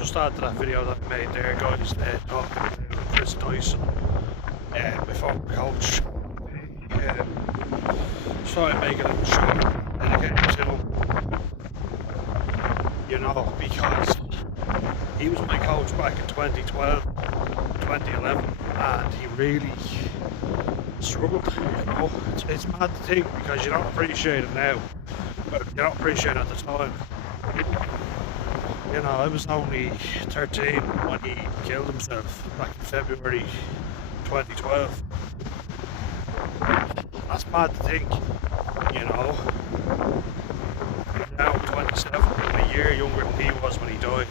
just after that video that I made there, guys, talking about Chris Dyson, my former coach, started making it short dedicated to him, you know, because he was my coach back in 2012, 2011, and he really struggled, you know. It's mad to think because you don't appreciate it now, but you don't appreciate it at the time. You know, I was only 13 when he killed himself back in February 2012. That's mad to think, you know. Now I'm 27, a year younger than he was when he died.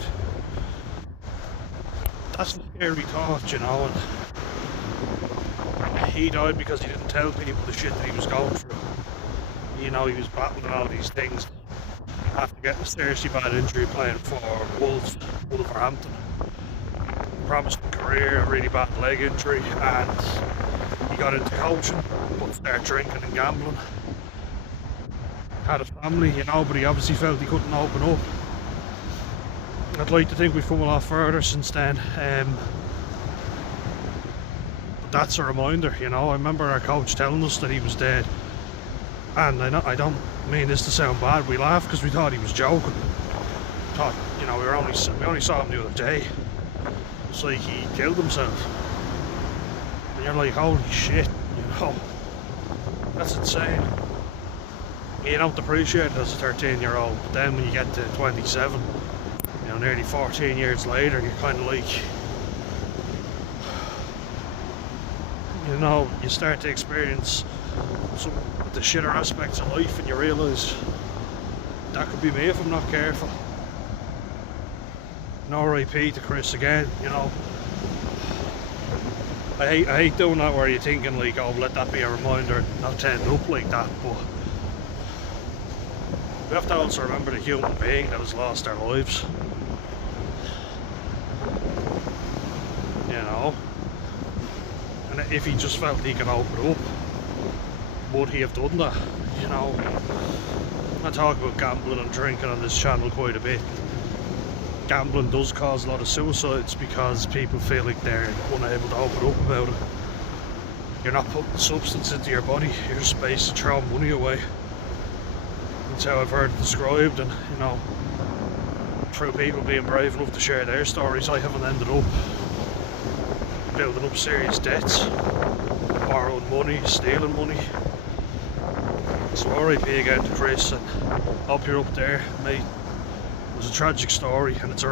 That's a scary thought, you know. And he died because he didn't tell people the shit that he was going through. You know, he was battling all these things after getting a seriously bad injury playing for Wolverhampton. Promising career, a really bad leg injury, and he got into coaching, but started drinking and gambling. Had a family, you know, but he obviously felt he couldn't open up. I'd like to think we've come a lot further since then, but that's a reminder, you know. I remember our coach telling us that he was dead, and I don't mean this to sound bad, we laughed because we thought he was joking. Thought, you know, we only saw him the other day. It's like he killed himself. And you're like, holy shit, you know. That's insane. You don't appreciate it as a 13-year-old, but then when you get to 27, you know, nearly 14 years later, you're kind of like, you know, you start to experience some of the shitter aspects of life, and you realise that could be me if I'm not careful. And RIP to Chris again, you know. I hate doing that where you're thinking like, oh, let that be a reminder not to end up like that, but we have to also remember the human being that has lost their lives. You know? And if he just felt he could open up, would he have done that? You know? I talk about gambling and drinking on this channel quite a bit. Gambling does cause a lot of suicides because people feel like they're unable to open up about it. You're not putting substance into your body, you're just basically throwing money away. That's how I've heard it described, and you know, through people being brave enough to share their stories, I haven't ended up building up serious debts, borrowing money, stealing money. So RIP again to Chris, and hope you're up there, mate. It was a tragic story, and it's a